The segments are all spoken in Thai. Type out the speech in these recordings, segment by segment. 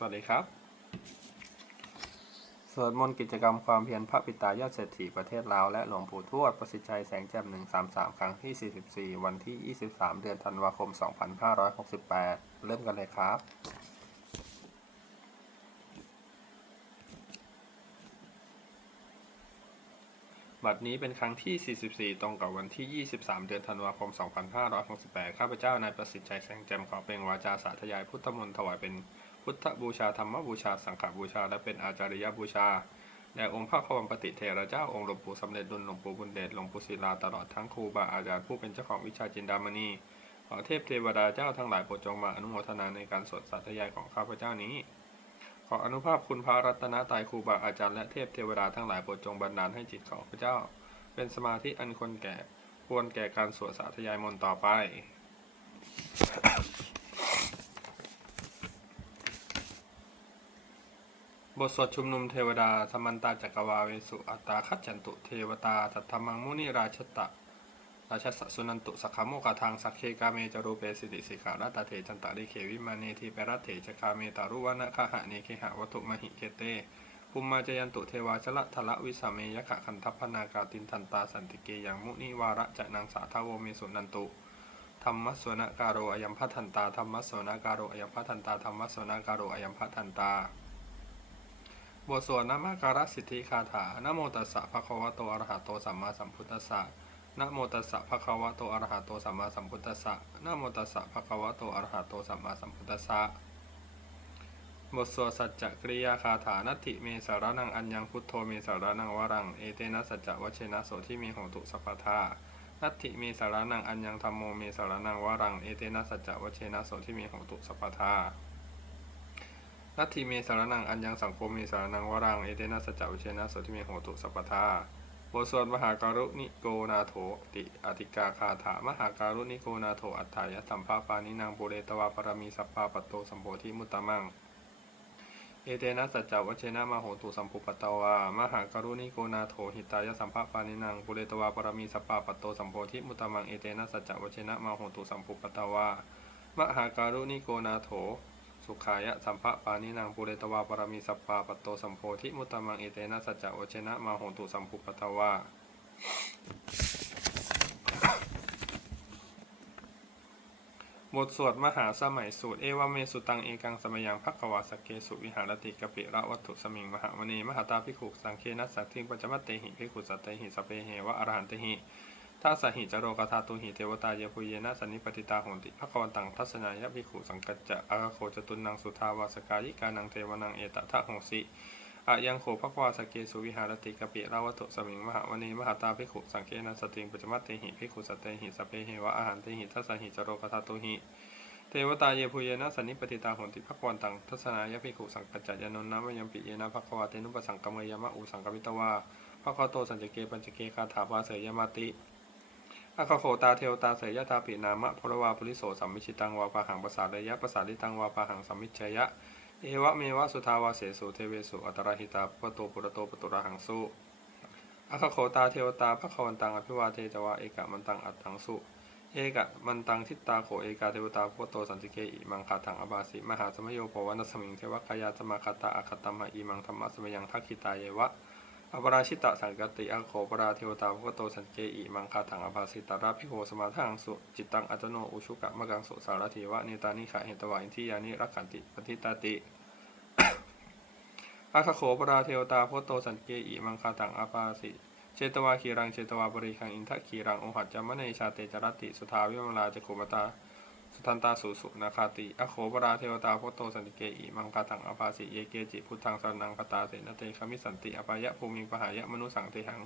สวัสดีครับ สวดมนต์กิจกรรมความเพียรพระปิตายอดเศรษฐีประเทศลาวและหลวงปู่ทวดประสิทธิ์ชัยแสงแจ่ม133ครั้งที่44วันที่23เดือนธันวาคม2568เริ่มกันเลยครับบัดนี้เป็นครั้งที่ 44 ตรงกับวันที่ 23 เดือนธันวาคม 2568 ข้าพเจ้านายประสิทธิ์ชัยแสงแจ่มขอเป็นวาจาสาธยายพุทธมนต์ถวายเป็น พุทธบูชาธรรมบูชาสังฆบูชา และเป็นอาจาริยบูชาแด่องค์พระควัมปติเทระเจ้าองค์หลวงปู่สำเร็จดุลหลวงปู่บุญเดชหลวงปู่ศิลาตลอดทั้งครูบาอาจารย์ผู้เป็นเจ้าของวิชาจินดามณีขอเทพเทวดาเจ้าทั้งหลายโปรดจงมาอนุโมทนาในการสวดสาธยายของข้าพเจ้านี้ ขออนุภาพคุณพระรัตนตรัยครูบาอาจารย์และเทพเทวดาทั้งหลายโปรดจงบันดาลให้จิตของข้าพเจ้า เป็นสมาธิอันควรแก่ควรแก่การสวดสาธยายมนต์ต่อไป บทสวดชุมนุมเทวดาสมันตาจักรวาเวสุอัตตาคัจจันตุเทวตาสัทธมังมุนิราชตะ ราชสสุนันตุสักขโมกทางสักเคกาเมจารูเปสิติสิขาราตาเถจันตาริเควิมาเนทีเปรัตเถจกาเมตารุวนะคหะเนเคหะวัตุมหิเกเตภูมิมาจยันตุเทวาชละทละวิสาเมยขะคันทัพนากาตินทันตาสันติเกยังมุนิวาระจะนางสาทาโวเมสุนันตุธรรมสวนการโรอยัมพัทันตาธรรมสวนการโรอยัมพัทันตาธรรมสวนการโรอยัมพัทันตา บทสวดนามการสิทธิคาถานโมตัสสะภะคะวะโตอะระหะโตสัมมาสัมพุทธัสสะนะโมตัสสะภะคะวะโตอะระหะโตสัมมาสัมพุทธัสสะนะโมตัสสะภะคะวะโตอะระหะโตสัมมาสัมพุทธัสสะบทสวดสัจจกริยาคาถานัตถิเมสารนังอัญญังพุทโธเมสารนังวรังเอเตนะสัจจวเชนะโสที่มีโหตุสัพพทานัตถิเมสารนังอัญญังธรรมโมเมสารนังวรังเอเตนะสัจจวเชนะโสที่มีโหตุสัพพทา นัตถิเมสารนังอัญญังสังโฆเมสารนังวรังเอเตนะสัจจวิเชนะโสทิเมโหตุสัพพทาบทสวดมหาการุณิโกนาโถติอธิกาคาถามหาการุณิโกนาโถอัฏฐายสัมภาปานินางปุเรตวาปรมีสัพพาปตโตสัมโพธิมุตตะมังเอเตนะสัจจวัชเชนะมาโหตุสัมปุปตตวามหาการุณิโกนาโถหิตายสัมภาปานินางปุเรตวาปรมีสัพพาปตโตสัมโพธิมุตตะมังเอเตนะสัจจวัชเชนะมาโหตุสัมปุปตตวามหาการุณิโกนาโถ สุขายะสัมภะปานินางปุเรตวาปรมีสัปปาปตโตสัมโพธิมุตตมังเอเตนะสัจจะโอเชนะมาโหตุสัมปุปตวาบทสวดมหาสมัยสูตร เอวเมสุตังเอกังสมยังพักวาสกเกสุวิหารติกปิระวัตถุสมิงมหามณีมหาตาภิกขุสังเคนัสสักทิงปัจจมัตเตหิภิกขุสัตเตหิสเพเหวะอรหันเตหิ ทัสสหิจโรกธาตุหิเทวตาเยปุเยนะสันนิปติตาโหนติภควันตังทัศนายะภิกขุสังกัจจะอาโคจตุนังสุทาวาสกายิกานังเทวนังเอตทะโหสิอะยังโขภควาสเกสุวิหารติกปิระวัตุสมิงมหามณีมหาตาภิกขุสังเคนัสติงปัจมัตเตหิภิกขุสตเตหิสเพเหวะอรหันเตหิทัสหิจโรกธาตุหิเทวตาเยพุเยนะสันนิปติตาโหนติภควันตังทัศนายะภิกขุสังกัจจยานนท์นามยังปิเยนะภควาเตนุปสังกมเมยมะอุสังกวิตวาภควโตสัญจเกปัญจเกคาถาภาเสยยมาติ อาคาโคตาเทวตาเสยยะตาปินามะพลวาปุริโสสัมมิชิตังวาปะหังปสาเดยะปสาลิตังวาปะหังสัมมิชยะ เอวะเมวะสุทาวาเสสุเทเวสุอัตระหิตาปโตปุระโตปตุระหังสุอาคาโคตาเทวตาภควันตังอภิวาเทจวาเอกะมันตังอัตถังสุเอกะมันตังทิตตาโขเอกาเทวตาพุทโตสันติเกอิมังคาถังอบาสิมหาสมโยโภวันสมิงเทวกายาสมาคาตาอาคตมะอิมังธรรมะสมยังทักขิตาเยวะ อปราชิตะสังกติอโคปราเทวตาพุทโตสันเกอิมังคาถังอบาสิตาราภิโหสมาทังสุจิตตังอัตโนอุชุกะมะกังสุสารถีวะเนตานิขะเหตวาอินทิยานิรักขันติปฏิตาติอาคโขปราเทวตาพุทโตสันเกอิมังคาถังอบาสิเจตวาคีรังเจตวาบริคังอินทะคีรังโอหัจจามะเนชาเตจรติสุทาวิมลาจโคมตา สุทันตาสุสุนาคาติ อโคปราเทวตาพุทโตสันติเกอิมังคาถังอภาสิเยเกจิพุทธังสรนังคตาเสนเตคามิสันติอปายะภูมิปหายะมนุสังเทหัง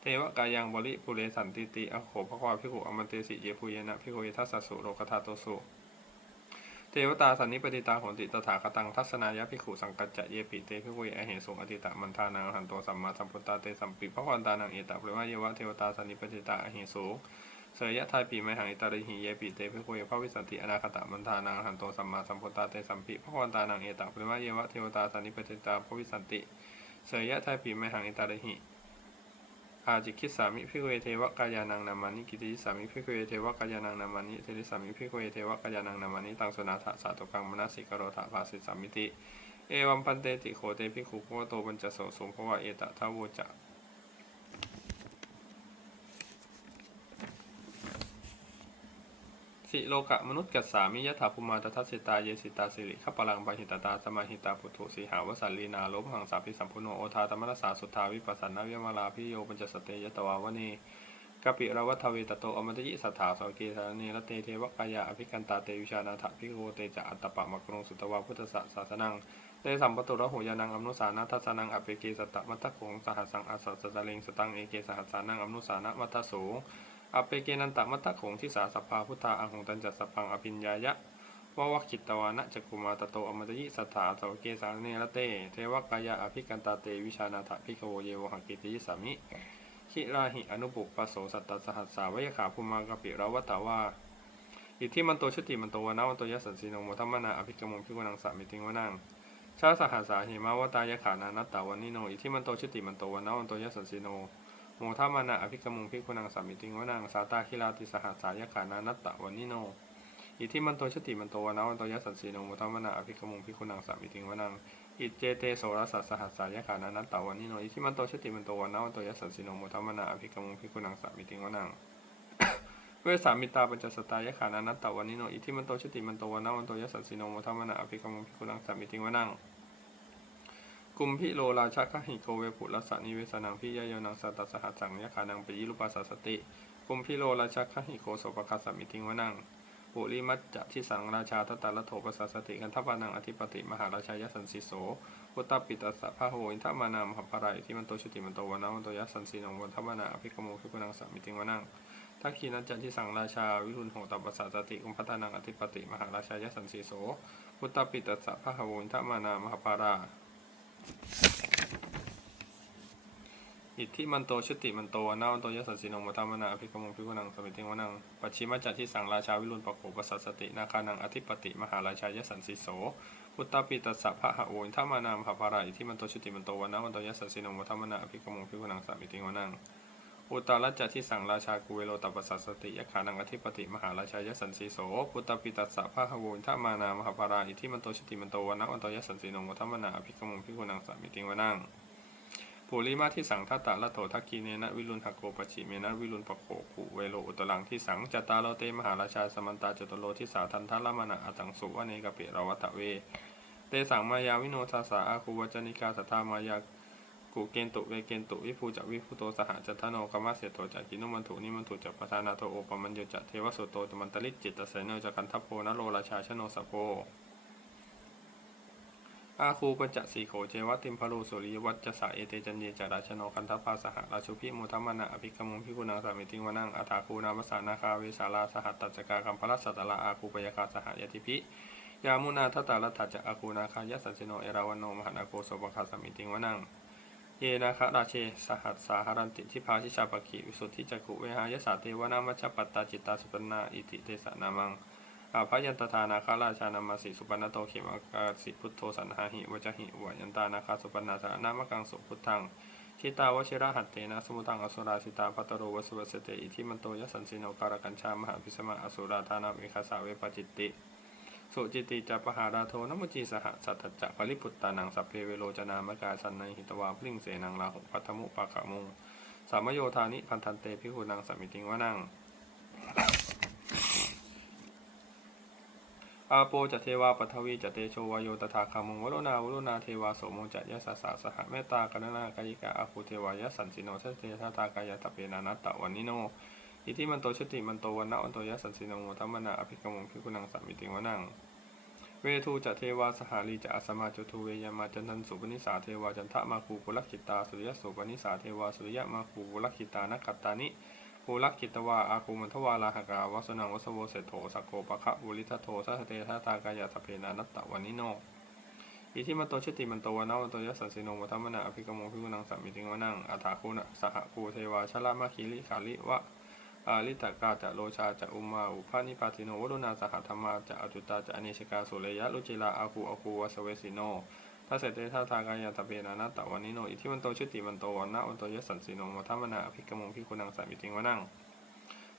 เทวกายังบริปุเรสันติติ อโคภควาภิขุอมันเตสิเยปุเยนะภิขุยทัสสุโรกธาโตสุเทวตาสันนิปติตาโหนติตถาคตังทัศนายะภิกขุสังกัจจะเยปิเตภิกขุยอเหสุงอติตะมันทานังหันโตสัมมาสัมพุทธาเตสัมปิภวันตานังเอตะปริวะเยวะเทวตาสันนิปติตาอเหสุ เสยยะทายปีไมหังอิตาริหิเยปิเตภิกขุยภวิสันติอนาคตะมันทานังหันโตสัมมาสัมพุทธาเตสัมปิภวันตานังเอตะปริวะเยวะเทวตาสันนิปติตาภวิสันติเสยยะทายปีไมหังอิตาริหิอาจิคิสามิพิกเวเทวกายานังนามานิกิติสามิพิกเวเทวกายานังนามานิเทติสามิพิกเวเทวกายานังนามานิตังสนาถะสาตุกังมนัสสิกโรธาภาสิสามิติเอวัมปันเตติโขเตภิกขุโคโตปัญจโสสมภวะเอตทาโวจะ สิโลกะมนุษย์กัสสามิยถาภูมาตทัสสิตาเยสิตาสิริขปลังปหิตตาสมาหิตาปุถุสีหาวสันลีนาลภหังสาพิสัมพุโนโอทาตมนัสสาสุทธาวิปัสสนาวิมาลาพิโยปัญจสเตยตวาวนีกปิรวัฏเวตโตอมตยิสัทธาสเกสารเนรเตเทวกายาอภิกันตาเตวิชานาถพิโกเตจะอัตตปะมกรงสุตวาพุทธศาสนังเตสัมปตุระหุยานังอมนุสานะทัสสนังอเปเกสตตะมัตตะโขงสหัสังอาสัสสะเลงสตังเอเกสหัสสานังอมนุสานะมัตตะโส อเปเกนันตะมัตตะโขงที่สาสพพาพุทธาอังหงตันจัสสพังอภิญญายะววัคิตวานะจักุมาตโตอมตยิสัทธาสวเกสารเนรเต เทวกายาอภิกันตาเตวิชานาถพิกโวเยวหกิติยิสามิขิราหิอนุปุปปโสสัตตสหัสสาวยขาภูมากปิรวัตวาอิทธิมันโตชติมันโตวนาวันโตยัสสันสีโนโมทัมมนาอภิกรมงพิกุนังสามิติงวนังชาสหัสสาหิมาวตายขานานัตตาวันนิโนอิทธิมันโตชติมันโตวนาวันโตยัสสันสีโน โมทัมมนาอภิกรมงพิกุนังสามิติงวนังสาตาคิลาติสหัสสายขานานัตตาวันนิโนอิทิมันโตชติมันโตวนาวันโตยัสสันสีโนโมทัมมนาอภิกรมงพิกุนังสามิติงวนังอิเจเตโสรสัสสหัสสายขานานัตตาวันนิโนอิทิมันโตชติมันโตวนาวันโตยัสสันสีโนโมทัมมนาอภิกรมงพิกุนังสามิติงวนังเวสามิตาปัญจสตายขานานัตตวันนิโนอิทิมันโตชติมันโตวนาวันโตยสัสสิโนโมทัมมนาอภิกรรมพิคุนังสามิติงวนัง กุมพิโลราชาคหิโกเวปุรัสสนิเวสนังพิยายนังสัตตสหัสสังยขานังปิยิรุปัสสสติกุมพิโลราชาคหิโกโสปคัสสมิติงวนังปุริมัจจะทิสังราชาทตตาลโทปัสสสติกันทัพานังอธิปติมหาราชายสันสิโสพุตตปิตัสสะพะโหอินทมานามหปรายที่มันโตชุติมันโตวันนาวันโตยสันสิโนโมทัมมนาอภิกรมพิคุนังสามิติงวนังทักขีนัจจที่สังราชาวิรุณโหตัปปสสสติกุมพัฒนังอธิปติมหาราชายสันสีโสพุทธปิตัสสะพะหวุนทมานามหปารา อิทธิมันโตชุติมันโตนาวันโตยสัสสินงมทัมมนาอภิกรมงพิกุนังสมิติงวนังปัจฉิมจัตที่สังราชาวิรุณปโขปสสสตินาคานังอธิปติมหาราชายสันสิโสพุทธปิตัสสะพะหวุนทมานามหาปาราอิทธิมันโตชุติมันโตวันาวันโตยสัสสินงมทัมมนาอภิกรมงพิกุนังสมิติงวนัง อุตตรัจจะที่สังราชากุเวโรตัปสัสสติยขานังอธิปติมหาราชายสันสีโสพุตตปิตัสสะพะหวุนทมานามหาปาราอิทิมันโตชติมันโตวันะวันโตยสันสีนโมทัมมนาภิกรมงพิกุนังสามิติงวนังปุริมาที่สังทัตตะละโถทักกีเนนะวิรุณหโกปจิเมนะวิรุณปโกกุเวโรอุตลังที่สังจตาโลเตมหาราชาสมันตาจตโลที่สาทันทัลมนะอตังสุวเนกเปรวัตเว เตสังมายาวิโนทาสาอาคูวจนิกาสัทธามายา กูเกนตุเวเกนตุวิภูจักวิภูโตสหจัตโนกรรมเสยโตจักกินุมันถุนิมันถุจักปทานาโตโอปมันโยจักเทวสุโตตมันตลิจิตตเสนเนจักกันทัพโพนโรราชาชโนสโพอาคูปัญจสีโขเจวติมพโลสุริยวัจจะสาเอเตจันเยจาราชโนคันทัพพาสหราชุพิมุทัมนะอภิกรมงพิกุณาสามิติงวนังอัฐาคูนามสานาคาเวสาลาสหัตตัจกากัมพลัสสตลาอาคูปยาคาสหยติพิยามุนาทัตตาลัตถจักอาคูนาคายสัจโนเอราวันโนมหานาโกโสปคาสามิติงวนัง เยนาคะราเชสหัสสาหารันติทิพาชิชาปกิวิสุทธิจักขุเวหายสาเทวนามัชปัตตาจิตตาสุปนาอิติเตสะนามังอาพยันตทานาคาราชานามาสิสุปนโตเขมากาสิพุทโธสันหาหิวจหิวยันตานาคาสุปนาสานามกังสุพุทธังชิตาวชิระหัตเตนะสมุตังอสุราสิตาพัตโรวสุวสเตอิทิมันโตยสันสิโนการกัญชามหาพิสมาอสุราธานามิคาสาเวปจิตติ สุจิติจัปหาราโทนมุจีสหสัตตจักปริพุตตานังสัพเพเวโรจนามกาสันในหิตวาพลิงเสนังลาหุปัทมุปะขะมุงสามโยธานิพันธันเตพิหุนังสัมมิติงวนังอาโปจะเทวาปทวีจะเตโชวโยตถาคามุงวโรนาวโรนาเทวาโสโมจะยสสะสหเมตตากรุณากายิกาอาภูเทวายะสันสิโนทัสเตทัตตากายตะเปนานัตตะวันนิโน อิทิมันโตชติมันโตวันนะวันโตยะสันสินโมทัมมนาอภิกรมงพิกุนังสัมมิติงวนัง เวทูจะเทวาสหาลีจะอสมาจตุเวยามาจันทันสุปนิสาเทวาจันทะมาคูปุลคิตาสุริยสุปนิสาเทวาสุริยมาคูปุลคิตานักขัตตานิภูลคิตวาอาคูมันทวาลาหกาวัสนังวัสโวเสโถสกโกปะคะบุริทัตโทสัสเตทัตตากายาตเพนานัตตะวันนิโนอิทิมันโตชติมันโตวันนะวันโตยะสันสิโนวัฒมนาอภิกรมงพิกุนังสัมมิติงวนังอัฏฐาคูนะสหคูเทวาชละมาคิลิขาลิวะ อาลิตากาจะโลชาจะอุมาอุพานิปาติโนวรุณาสหธรรมาจะอจุตาจะอเนชกาสุเลยะลุจิลาอาคูอาคูวสเวสิโนทัสเสเตทัตากายาตเปนานัตะวันนิโน อิทิมันโตชุติมันโตวันนะวันโตยสันสิโนมัทมนาอภิกรมงพิกุนังสามิติงวนัง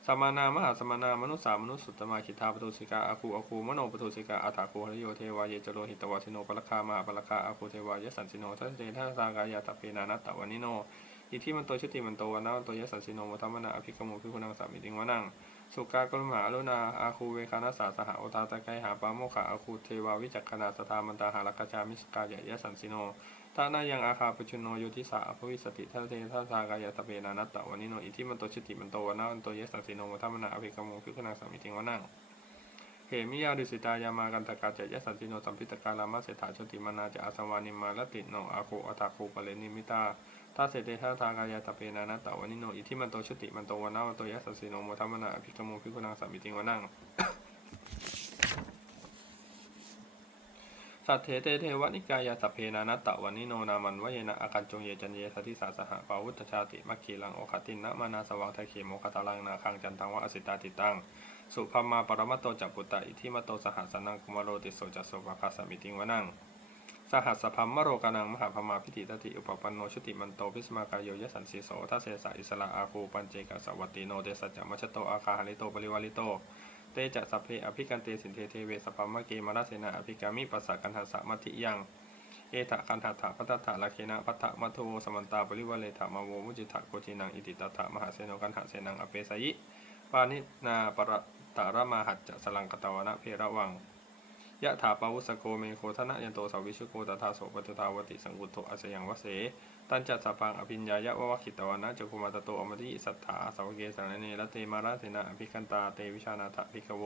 สมานามหาสมานามนุสสามนุสสุตตมาคิทาปตุสิกาอาคูอาคูมโนปตุสิกาอาถาคูหริโยเทวาเยจโรหิตวาสิโนปลคามหาปลคาอาคูเทวายสันสิโนทัสเตทัสสากายาตเพนานัตตวานิโน อิทิมันโตชุติมันโตวันนาวันโตยสันสิโนมัทมนาอภิกโมพิคุนังสามิติงวนังสุกากลมหาลุนาอาคูเวคานาสาสหโอตาตะไกหาปาโมขะอาคูเทวาวิจักขณาสทามันตาหาลกจามิสกายะยะสันสิโนทานายังอาคาปชุนโนโยทิสาภวิสติทัตเตทัสากายตะเปนานัตตะวันิโนอิทิมันโตชิติมันโตวนาวันโตยสันสิโนมัทมนาอภิกโมพิคุนังสามิติงวนังเหมิยาดุสิตายามากันตกาจะยะสันติโนสัมพิตกาลามาเสถาชติมานาจะอาสวานิมาลติโนอาโคอัตาโคปะเลนิมิตา ทัสเสเตทัสทากายาตะเปนานัตตะวันิโนอิทิมันโตชุติมันโตวนาวันโตยะสันสิโนมัทมนาอภิกโมพิคุนังสามิติงวนังสัทเถเตเทวนิกายาสัพเพนานัตตะวันนิโนนามันวะเยนะอาคันจงเยจันเยสติสาสหปาวุตชาติมัคคีลังโอคตินนะมานาสวังไทเขโมคตาลังนาคังจันตังวะอสิตาติตังสุภมาปรมัตโตจักปุตตะอิทิมัตโตสหัสนังกุมารโรติโสจัสโสภคาสมิติงวนัง สหัสสพัมมโรกานังมหาพมาพิติตติอุปปันโนชุติมันโตพิสมากายโยยสันสีโสทัสเสสะอิสระอาคูปัญเจกสวัตติโนเตสัจจมัชโตอาคาหาริโตปริวาริโตเตจะสัพเพอภิกันเตสินเทเทเวสปัมมะเกมราเสนาอภิกามิปัสสะกันหัสสะมัติยังเอตะกันหัตถะพัตถะลาเคนะพัตถะมัทโวสมันตาปริวะเลถะมาโวมุจิตะโกจินังอิติตถะมหาเสนกันหะเสนังอเปสยิปานินาปรตารมาหัจจะสลังกตวนะเพระวัง ยะถาปาวุสโกเมโคทนะยันโตสาวิชุโกตถาโสปตุตาวติสังกุโตอาสยังวเส ตันจัตสปังอภิญญายะวะวะขิตวานะจักุมาตโตอมติสัทธาสาวเกสังเนลเตมาราเสนาอภิคันตาเตวิชานาถภิกโว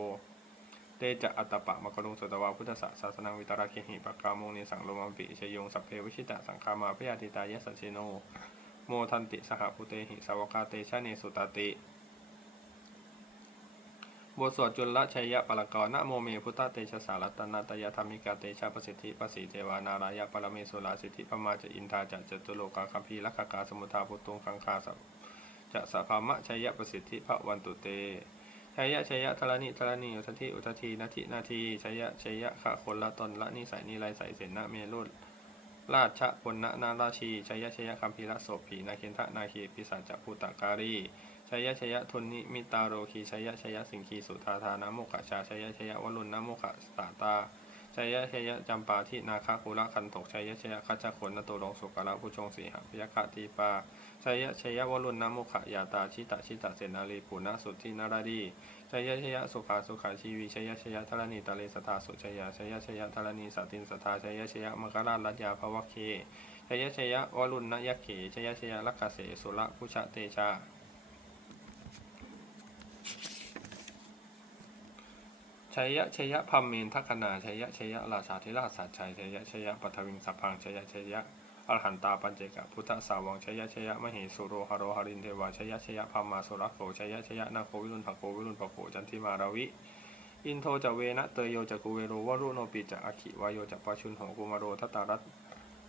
เตจะอัตตปะมะกรุงสตวาพุทธะศาสนาวิตาราเคหิปะกาโมงเนสังโลมัมปิชยงสัพเพวิชิตะสังคามาพยาติตายะสัจเชโนโมทันติสหพุเตหิสาวกาเตชะเนสุตติ บทสวดจุลชัยยะปะละกอนะโมเมพุทธเตชะสารัตนาตยธรรมิกาเตชะประสิทธิประสีเทวานารายะปรเมสุราสิทธิพมาจะอินทาจะจตุโลกาคัมภีลักขกาสมุทาพุตุงคังคาสัจะสะพามะชัยยะประสิทธิพระวันตุเตชัยยะชัยยะทรณิทรณีอุทธิอุทธีนาทินาทีชัยยะชัยยะขะคนละตนละนิสัยนิไรใสเสนะเมรุดราชพลนะนาราชีชัยยะชัยยะคัมภีระโสภีนาเคนทะนาคีปิสัจจะภูตการี ชัยยะชัยยะทุนนิมิตาโรคีชัยยะชัยยะสิงคีสุธาธานะโมกขชาชัยยะชัยยะวรุณนะโมกขสตาตาชัยยะชัยยะจำปาทินาคาคุระคันตกชัยยะชัยยะคัจจขนนโตรงสุกะละผู้ชงสีหพยคตีปาชัยยะชัยยะวรุณนะโมกขยาตาชิตะชิตะเสนาลีปุณสุทินาราดีชัยยะชัยยะสุขาสุขาชีวีชัยยะชัยยะธรณีตะเลสตาสุชัยยะชัยยะชยะธรณีสัตตินสทาชัยยะชัยยะมกราลัตยาภวเคชัยยะชัยยะวรุณนะยะเขชัยยะชัยยะลักขเสสุระพุชะเตชา ชัยยะชัยยะพัมเมนทัคคนาชัยยะชัยยะราชาธิราชสัจชัยชัยยะชัยยะปัทวิงสัพพังชัยยะชัยยะอรหันตาปัญเจกะพุทธสาวังชัยยะชัยยะมเหสุโรหโรหรินเทวาชัยยะชัยยะพามาสุรโขชัยยะชัยยะนาโควิรุณภโควิรุณภโคจันทิมาราวิ อินโทจะเวนะเตยโยจะกุเวโรวรุโนปิจะอคิวายโยจะปชุนโหกุมารโรทัตตารัต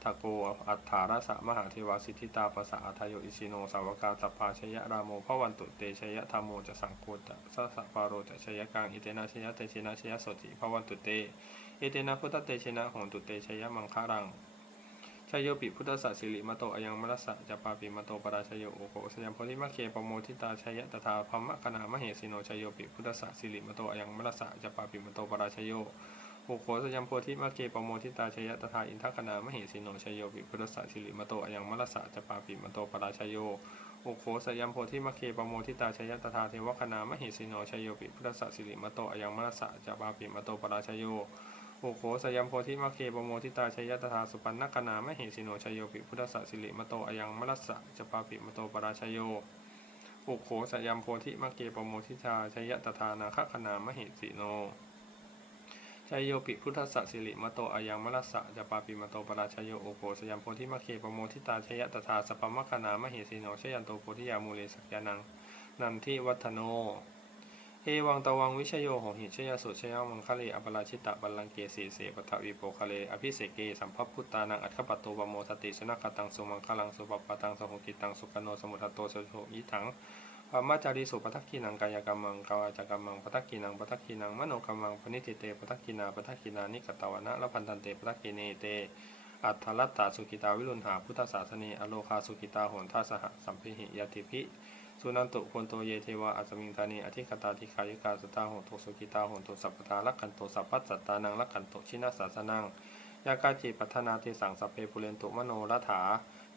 ทโก อัฏฐารสะมหาเทวสิทธิตาปะสะอัทโยอิสิโน สาวกาสัพพาชยะรามโมพระวันตุเตชยะธรรมโมจะสังโฆจะสัสปาโรจะชยะกังอิเตนะชยะเตชนะชยะสติพระวันตุเตเอเตนะพุทธเตชนะหนตุเตชยะมังคารังชยโยปิพุทธสัสิริมโตอยังมรสะจะปาปิมโตปราชโยโอโคสยามโพธิมะเคปโมทิตาชยะตถาพัมมะคณามเหสิโนชยโยปิพุทธสัสิริมโตอยังมรสสะจะปาปิมโตปราชโย โอโคสยามโพธิมะเคปโมทิตาชยะตถาอินทคณามเหสิโนชยโยปิพุทธสัสสิริมโตอยังมรสะจะปาปิมโตปราชโยโอโคสยามโพธิมะเคปโมทิตาชยตถาเทวคณามเหสิโนชยโยปิพุทธสัสิริมโตอยังมรสะจะปาปิมโตปราชโยโอโขสยามโพธิมะเคปโมทิตาชยตถาสุปันนกนามเหสิโนชยโยปิพุทธสัสิริมโตอยังมรสะจะปาปิมโตปราชโยโอโขสยามโพธิมะเคปโมทิตาชยตถานาคคณามเหสิโน ชยโยปิพุทธสัสสิริมโตอายังมรัสสะจะปาปิมโตปราชโยโอโขสยามโพธิมะเคปโมทิตาชยตถาสปมคณามเหสิโนชยันโตโพธิยามูเลสักยานังนันทิวัฒโน เอวังตวังวิชโยโหหิชยสุชยมังคะเลอปราชิตะบัลลังเกสีเสปทวิโปคะเลอภิเสเกสัมภพุตตานังอัคคปโตปโมสติสนักตังสุมังคลังสุปปะตังสหุกิตังสุกโนสมุทโตสโชยิทัง ปามาจาริสุปทักขีนังกายกรรมังกาวาจกรรมังปทักขีนังปทักขีนังมโนกรรมังปณิติเตปทักขีนาปทักขีนานิกตวนะละพันธันเตปทักขีเนเต อัฏฐลัตตาสุกิตาวิรุณหาพุทธศาสนีอโลคาสุกิตาโหนทัสหะสัมพิหิยติภิสุนันตุโคนโตเยเทวาอัสมิงธานีอธิคตาธิคายุกาสตาโหตุสุกิตาโหตุสัพพทาลักขันโตสัพพัสสัตตานังลักขันโตชินาสาสนังยากาจิปัฒนาเทสังสัพเพปุเรนตุมโนรัฐา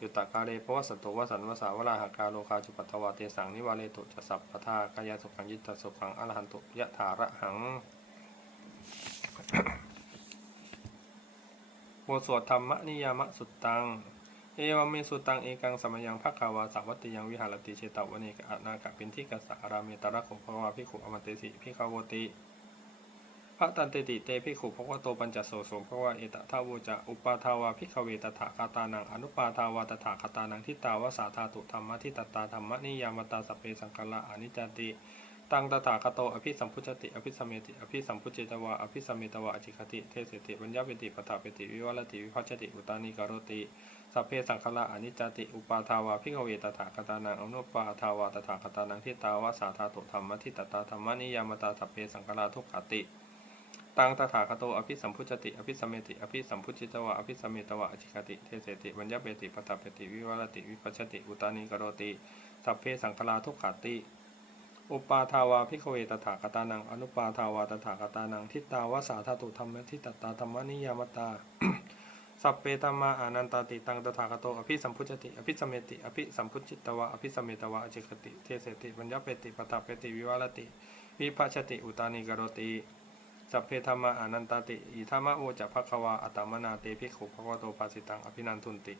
ยุตตะกาเรภวสตโตวสันวสาวราหากาโลคาจุปัตวาเตสังนิวาเลตุจะสัพพทากายสุขังยิตสุขังอรหันตุยะถาระหังบทสวดธรรมนิยามสุตตัง เอวเมสุตังเอกังสมยังภคาวาสาวัตติยังวิหารติเชตวเนกอนากะปินทิกัสาราเมตระโขภวาภิขุอมเตสิภิกขาวติ พระตันเตติเตภิกขุภควโตปัญจโสโสภควาเอตทาวจะอุปาทาวาภิกขเวตถาคาตานังอนุปาทาวาตถาคาตานังทิตาวสาธาตุธรรมะทิตตาธรรมะนิยามตาสเพสังกละอนิจจติตังตถาคโตอภิสัมพุชติ อภิสัมเมติ อภิสัมพุจิตวะอภิสัมเมตวะอจิคติ เทเสติปัญญาเปติปตาเปติ วิวัลติ วิภัชติ อุตานิการติ สัพเพสังฆละอนิจจติ อุปาทาวาพิกเวตถาคตานังอนุปาทาวาตถาคตานังทิตาวาสาธาตุธรรมทิตตาธรรมนิยามตาสัพเพสังฆละทุกขติ ตังตถาคโตอภิสัมพุชติอภิสัมเมติอภิสัมพุจิตวะอภิสัมเมตวะอจิคติเทเสติปัญญาเปติปตาเปติวิวัลติวิภัชติอุตานิกรติสัพเพสังฆละทุกขติอุปาทาวาพิกเวตถาคตานังอนุปาทาวาตถาคตานังทิตาวสาธาตุธรรมทิตตาธรรมนิยามตาสัพเพธรรมาอานันตติตังตถาคโตอภิสัมพุจติอภิสัมเมติอภิสัมพุจิตวะอภิสัมเมตวะอจิคติเทเสติปัญญาเปติปตเปติวิวรติวิภัชชติอุตานิกรติ สัพเพธรรมาอนันตติอิธรรมะโอจะภควาอัตมนาเตภิกขุภควโตภาสิตังอภินันทุนติ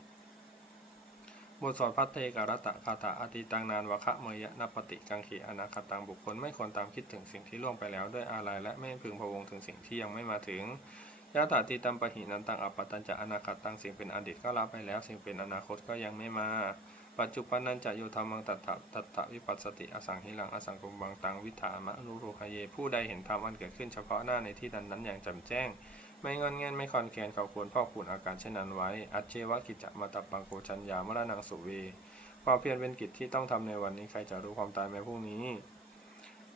บทสวดพัทเทการตะคาถาอาติตังนานวะคะเมยะนปฏิกังขีอนาคตังบุคคลไม่ควรตามคิดถึงสิ่งที่ล่วงไปแล้วด้วยอาลัยและไม่พึงพะวงถึงสิ่งที่ยังไม่มาถึงยะตาติตัมปะหินันตังอปตัญจะอนาคตังสิ่งเป็นอดีตก็ละไปแล้ว สิ่งเป็นอนาคตก็ยังไม่มา ปัจจุบันนันจะโยธรรมังตัถะตัตถะวิปัสสติอสังหิลังอสังกุมบังตังวิถามะนุโรคเย ผู้ใดเห็นธรรมอันเกิดขึ้นเฉพาะหน้าในที่นั้นนั้นอย่างแจ่มแจ้ง ไม่งอนแงนไม่คอนแคนเขาควรพ่อคูณอาการเช่นนั้นไว้ อัจเชวะกิจจะมาตับปังโกชัญญามรณังสุเวความเพียรเป็นกิจที่ต้องทำในวันนี้ใครจะรู้ความตายแม้พรุ่งนี้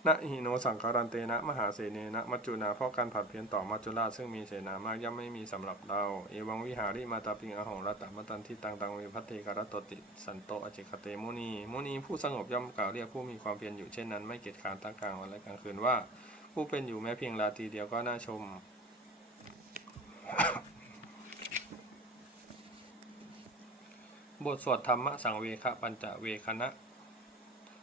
นะหิโนสังการันเตนะ มหาเสเนนะมัจจุนาเพราะการผัดเพี้ยนต่อมัจจุราชซึ่งมีเสนามากย่อมไม่มีสำหรับเรา เอวังวิหาริมาตาปิงอหงรัตตมตันทิตังตังเวพัตเตการตติสันโตอจิคเตมุนีมุนีผู้สงบย่อมกล่าวเรียกผู้มีความเพียรอยู่เช่นนั้นไม่เกียจขานตั้งกลางวันและกลางคืนว่า ผู้เป็นอยู่แม้เพียงราตรีเดียวก็น่าชมบทสวดธรรมะสังเวคปัญจเวคณะ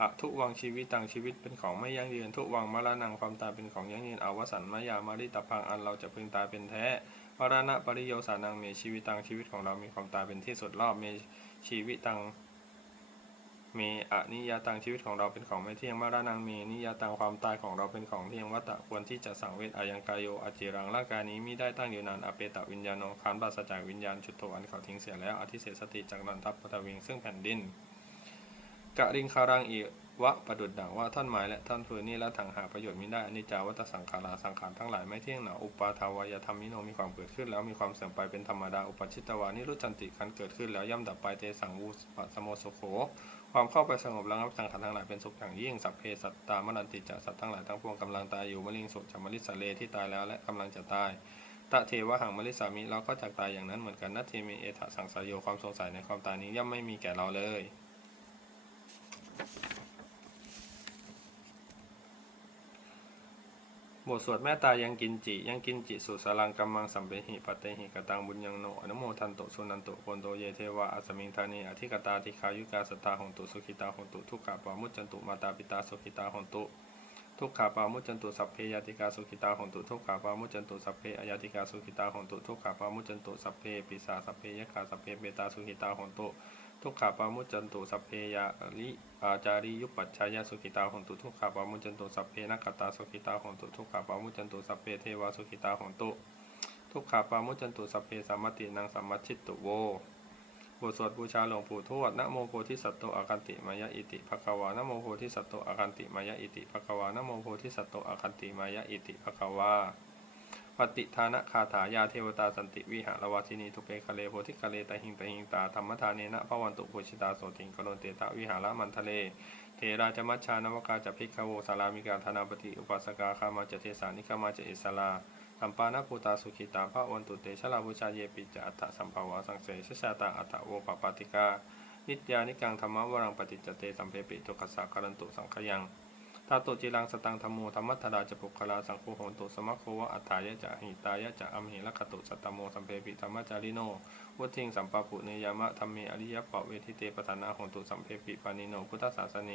อะทุวังชีวิตตังชีวิตเป็นของไม่ยั่งยืน ทุวังมรณังความตายเป็นของยั่งยืนอวสันมายามาริตพังอันเราจะพึงตายเป็นแท้มรณะปริโยสานังเมชีวิตตังชีวิตของเรามีความตายเป็นที่สุดรอบเมชีวิตตังเมอนิยตังชีวิตของเราเป็นของไม่เที่ยงมรณังเมนิยตังความตายของเราเป็นของเที่ยงวัตตะควรที่จะสังเวชอายังกายโยอจิรังร่างกายนี้มิได้ตั้งอยู่นานอเปตะวิญญาโนคานบาสจากวิญญาณจุดโตอันเขาทิ้งเสียแล้วอธิเสสติจากนันทัพปทวิงซึ่งแผ่นดิน กะริงคารังอีวะประดุดดังว่าท่อนไม้และท่อนฟืนนี้และถังหาประโยชน์มิได้อนิจจาวัตสังขาราสังขารทั้งหลายไม่เที่ยงหนาอุปาทาวายธรรมมิโนมีความเกิดขึ้นแล้วมีความเสื่อมไปเป็นธรรมดาอุปชิตวานิรุจันติคันเกิดขึ้นแล้วย่ำดับไปเตสังวูปสโมโสโขความเข้าไปสงบระงับสังขารทั้งหลายเป็นสุขอย่างยิ่งสัพเพสัตตามนันติจะสัตว์ทั้งหลายทั้งปวงกำลังตายอยู่มะลิงสุจมลิสาเลที่ตายแล้วและกำลังจะตายตะเทวะหังมลิสามิเราก็จะตายอย่างนั้นเหมือนกันนัตเทมีเอถะสังสายโยความสงสัยในความตายนี้ย่อมไม่มีแก่เราเลย บทสวดแม่ตายังกินจิ ยังกินจิสุสารังกัมมังสัมเปหิปัตเตหิกตังบุญยังโนอนุโมทันโตสุนันโตโคนโตเยเทวะอัสมิงธานีอธิกตาธิคายุกาสตาหงตุสุขิตาหงตุทุกขะปามุจจันตุมาตาปิตาสุขิตาหงตุทุกขาปามุจจันตุสัพเพยติกาสุขิตาหงตุทุกขาปามุจจันตุสัพเพอยติกาสุขิตาหงตุทุกขาปามุจจันตุสัพเพปิสาสัพเพยะขาสัพเพเบตาสุขิตาหงตุ ทุกขาปามุจจันตุสัพเพยาลิอาจาริยุปัชชายาสุขิตาหนตุทุกขาปามุจจันตุสัพเพนักตาสุขิตาหนตุทุกขาปามุจจันตุสัพเพเทวาสุขิตาหนตุทุกขาปามุจจันตุสัพเพสัมมตินังสัมมัชชิตตุโวบทสวดบูชาหลวงปู่ทวดนะโมโพธิสัตโตอาคันติมายะอิติภควานะโมโพธิสัตโตอาคันติมายะอิติภควานะโมโพธิสัตโตอาคันติมายะอิติภควา ปฏิทานะคาถายาเทวตาสันติวิหารวาสินีทุเปคะเลโพธิคะเลตาหิงตาหิงตาธรรมทานเนนะพระวันตุปุชิตาโสติงกโลเตตะวิหารมันทะเล เทราจมัชชานวกาจะพิกขโวสารามิกาธนาปฏิอุปาสกาคามาจะเทสานิคามาจะอิสลาสัมปานาภูตาสุขิตาพระวันตุเตชะลาบุชาเยปิจะอัตถสัมภาวะสังเสชชาตาอัตถโวปปาติกานิตยานิกังธรรมวรังปฏิจเตสัมเพปิตุกัสสะการันตุสังขยัง ทาตุจิรังสตังธรรมโมธรรมัทธราจะปุคลาสังโฆโหตุสมะโควะอัฏฐายะจะหิตายะจะอัมหิละคตุสัตตโมสัมเพปิธรรมจาริโนวุทิงสัมปปุเนยามะธรรมเมอริยปะเวทิเตปทานาโหตุสัมเพปิปานิโนพุทธศาสเน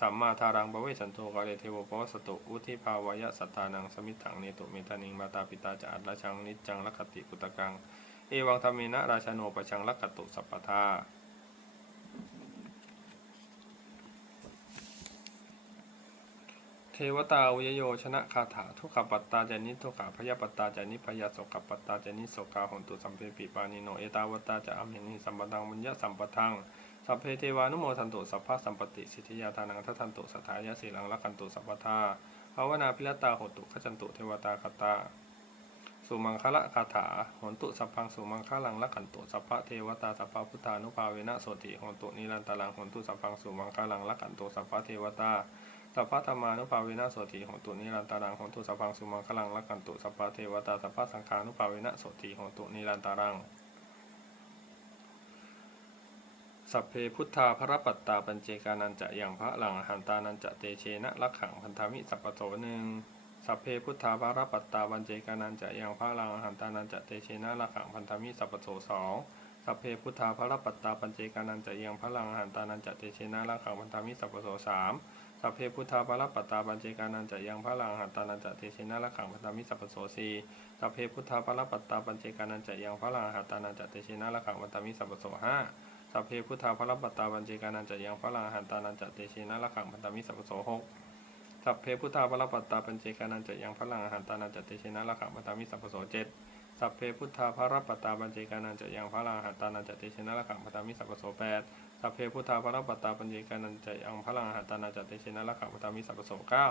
สัมมาทารังบเวชันโตกาเลเทโวปวสตุอุทิภาวายะสัทานังสมิถังเนตุเมตานิงมาตาปิตาจะอัตราชังนิจจังลักติกุตกัง เอวังธรรมินะราชโนปชังลักตุสัพพทา เท วตาอุยโยชนะคาถาทุกขปัตตาจานิทุกขพยาปัตตาจานิพยาโสกปัตตาจานิโสกาหนตุสัมเพปิปานิโนเอตาวตาจะอัมหินิสัมปตังมุญญะสัมปทังสัพเพเทวานุโมทันตุสัพพะสัมปติสิทธิยาทานังทัทันตุสัทธายะสีลังลักขันตุสัพพทาภาวนาพิรตาหตุขจันตุเทวตาคตาสุมังคละคาถาหนตุสัพพังสุมังคลังละขันตุสัพพะเทวตาสัพพะพุทธานุภาเวนะโสติหนตุนิรันตลังหนตุสัพพังสุมังคลังละขันตุสัพพะเทวตา สัพพะธรรมานุภาเวนะโสติโหนตุนิรันตลังโหนตุสัพพังสุมังคลังละขันตุสัพพะเทวตาสัพพะสังฆานุภาเวนะโสติโหนตุนิรันตลัง สัพเพพุทธาพระปัตตาปัญเจกานันจะอย่างพระหลังหันตานันจะเตเชนะลักขังพันธมิสัพปโสหนึ่งสัพเพพุทธาพระปัตตาปัญเจกานันจะอย่างพระหลังหันตานันจะเตเชนะลักขังพันธมิสัพปโสสองสัพเพพุทธาพระปัตตาปัญเจกานันจะอย่างพระหลังหันตานันจะเตเชนะลักขังพันธมิสัพปโสสาม สัพเพพุทธาพรปัตตาปัญเจกานันจะย่างพระหลังหันตานันจะเตเชนะลักขังพันธมิสัพปโสสีสัพเพพุทธาพรปัตตาปัญเจกานันจะย่างพระหลังหันตานันจะเตเชนะลักขังพันธมิสัพปโสห้าสัพเพพุทธาพรปัตตาบัญเจกานันจะยังพระลังหันตานันจะเตชินะละขังพันธมิสัพพโสหกสัพเพพุทธาพรปัตตาบัญเจกานันจะยังพระลังหันตานันจะเตชินะละขังพันธมิสัพพโสเจ็ดสัพเพพุทธาพรปัตตาบัญเจกานันจะยังพระลังหันตานันจะเตชินะละขังพันธมิสัพพโสแปด สัพเพพุทธาพระปัตตาบัญเจกานันจะยังพระลังหัตานันจะเตชนะละขังพันธมิสัพพโสเก้า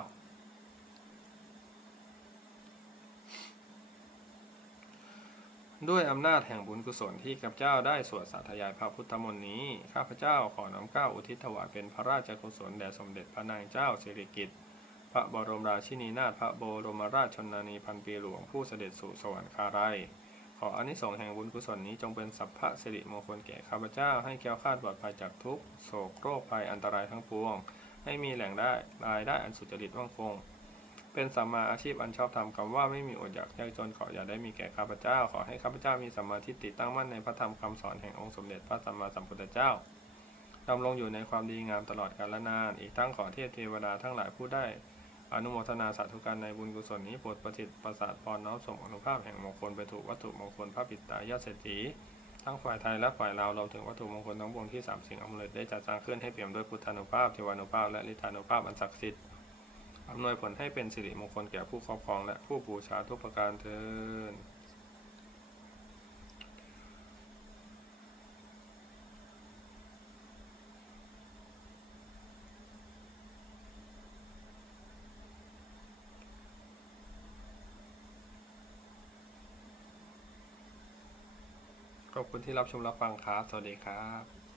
ด้วยอำนาจแห่งบุญกุศลที่ข้าพเจ้าได้สวดสาธยายพระพุทธมนต์นี้ ข้าพเจ้าขอน้อมเก้าอุทิศถวายเป็นพระราชกุศลแด่สมเด็จพระนางเจ้าสิริกิติ์พระบรมราชินีนาถพระบรมราชชนนีพันปีหลวงผู้เสด็จสู่สวรรคาลัย ขออานิสงส์แห่งบุญกุศลนี้จงเป็นสัพพะสิริมงคลแก่ข้าพเจ้า ให้แก้วคาดปลอดภัยจากทุกโศกโรคภัยอันตรายทั้งปวง ให้มีแหล่งได้รายได้อันสุจริตมั่งคง เป็นสัมมาอาชีพอันชอบธรรมคำว่าไม่มีอดอยากยากจนขออย่าได้มีแก่ข้าพเจ้า ขอให้ข้าพเจ้ามีสัมมาทิฏฐิตั้งมั่นในพระธรรมคำสอนแห่งองค์สมเด็จพระสัมมาสัมพุทธเจ้าดำรงอยู่ในความดีงามตลอดกาลนาน อีกทั้งขอเทพเทวดาทั้งหลายผู้ได้ อนุโมทนาสาธุการในบุญกุศลนี้โปรดประสิทธิ์ประสาทพรน้อมส่งอนุภาพแห่งมงคลไปถูกวัตถุมงคลพระปิตายาเศรษฐีทั้งฝ่ายไทยและฝ่ายลาวรวมถึงวัตถุมงคลทั้งปวงที่สามสิ่งอำนวยได้จัดสร้างขึ้นให้เปี่ยมด้วยพุทธานุภาพเทวานุภาพและฤทธานุภาพอันศักดิ์สิทธิ์อำนวยผลให้เป็นสิริมงคลแก่ผู้ครอบครองและผู้บูชาทุกประการเทิน คุณที่รับชมรับฟังครับ สวัสดีครับ